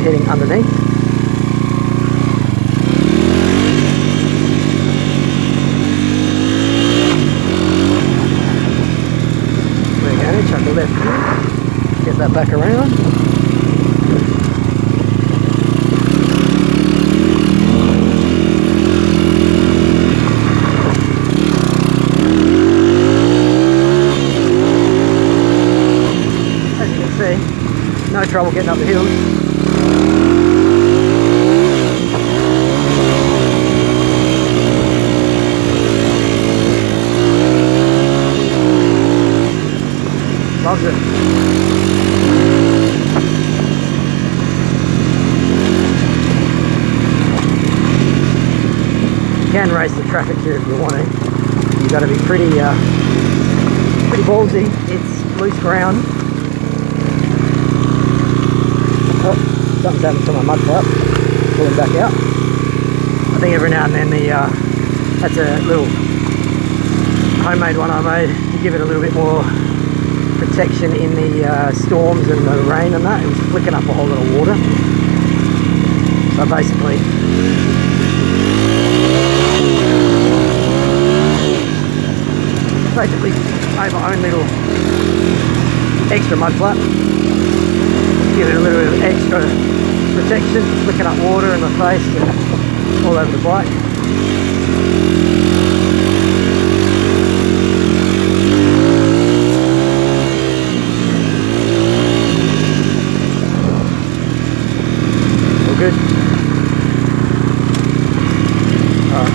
we're heading underneath. We're going to chuck a left here, get that back around. As you can see, no trouble getting up the hills. Loves it. You can race the traffic here if you want to. You've got to be pretty ballsy. It's loose ground. Oh, something's happened to my mud flap. Pulling back out. I think every now and then that's a little homemade one I made to give it a little bit more protection in the storms and the rain and that. It was flicking up a whole lot of water. So basically, made my own little extra mud flap. Give it a little bit of extra protection, flicking up water in my face and all over the bike. Good.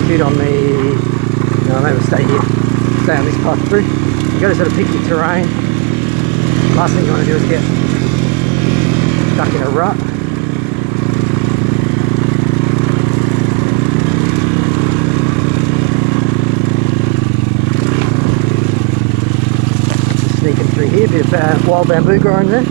Feed on the... No, maybe we'll stay here. Stay on this path through. You've got to sort of pick your terrain. Last thing you want to do is get stuck in a rut. Just sneaking through here, a bit of wild bamboo growing there.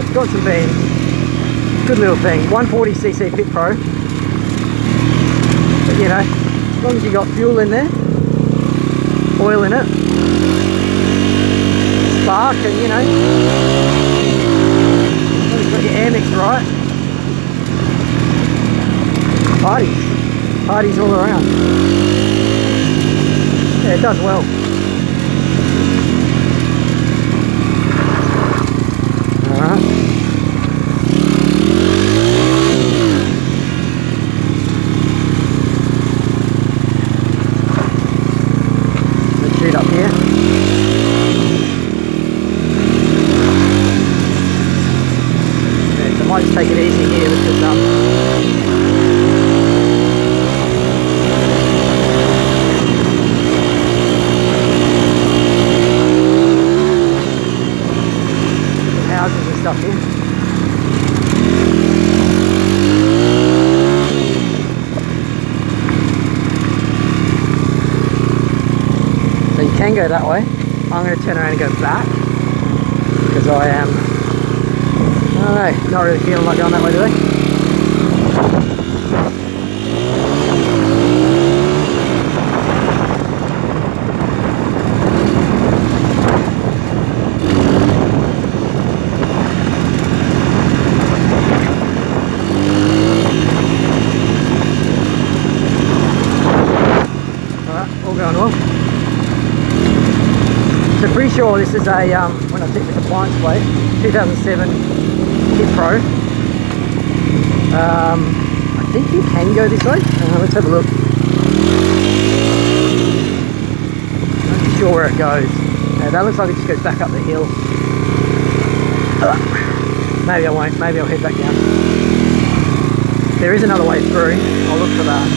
It's got some beans. Good little thing. 140cc Pit Pro. But you know, as long as you got fuel in there, oil in it, spark, and you know, as long as you got your air mix right, parties all around. Yeah, it does well. Up here. Yeah, so I might just take it easy here because houses and stuff here. Can go that way. I'm going to turn around and go back because I am, I don't know, not really feeling like going that way today. Alright, all going well. So pretty sure this is a, when I checked the compliance plate, 2007 Pit Pro. I think you can go this way. Let's have a look. I'm not sure where it goes. That looks like it just goes back up the hill. Maybe I won't, maybe I'll head back down. There is another way through. I'll look for that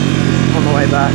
on the way back.